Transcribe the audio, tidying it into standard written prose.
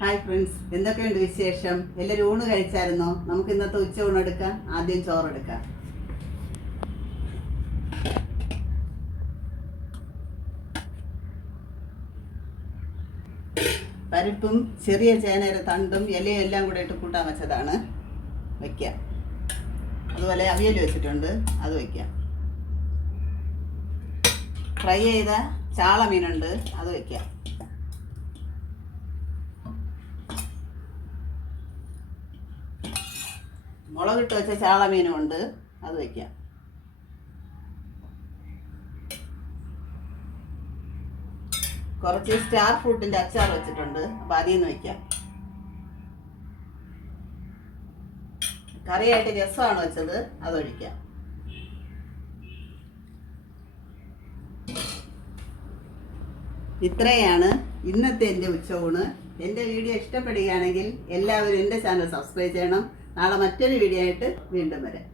Hi friends, എന്തൊക്കെയുണ്ട് വിശേഷം? എല്ലാവരും ഊണ് കഴിച്ചായിരുന്നോ? നമുക്ക് ഇന്നത്തെ ഉച്ച ഊണെടുക്കാം. ആദ്യം ചോറെടുക്കാം. പരിപ്പും ചെറിയ ചേനയുടെ തണ്ടും ഇലയും എല്ലാം കൂടെ ഇട്ട് കൂട്ടാൻ വെച്ചതാണ്. വയ്ക്കാം. അതുപോലെ അവിയൽ വെച്ചിട്ടുണ്ട്, അത് വയ്ക്കാം. ഫ്രൈ ചെയ്ത ചാള മീനുണ്ട്, അത് വയ്ക്കാം. മുളകിട്ട് വെച്ച ചാള മീനും ഉണ്ട്, അത് വയ്ക്കാം. കുറച്ച് സ്റ്റാർ ഫ്രൂട്ടിൻ്റെ അച്ചാർ വെച്ചിട്ടുണ്ട്, അപ്പോൾ അതിൽ നിന്ന് വയ്ക്കാം. കറിയായിട്ട് രസമാണ് വെച്ചത്, അതൊഴിക്കാം. ഇത്രയാണ് ഇന്നത്തെ എൻ്റെ ഉച്ചയൂണ്. എൻ്റെ വീഡിയോ ഇഷ്ടപ്പെടുകയാണെങ്കിൽ എല്ലാവരും എൻ്റെ ചാനൽ സബ്സ്ക്രൈബ് ചെയ്യണം. നാളെ മറ്റൊരു വീഡിയോ ആയിട്ട് വീണ്ടും വരാം.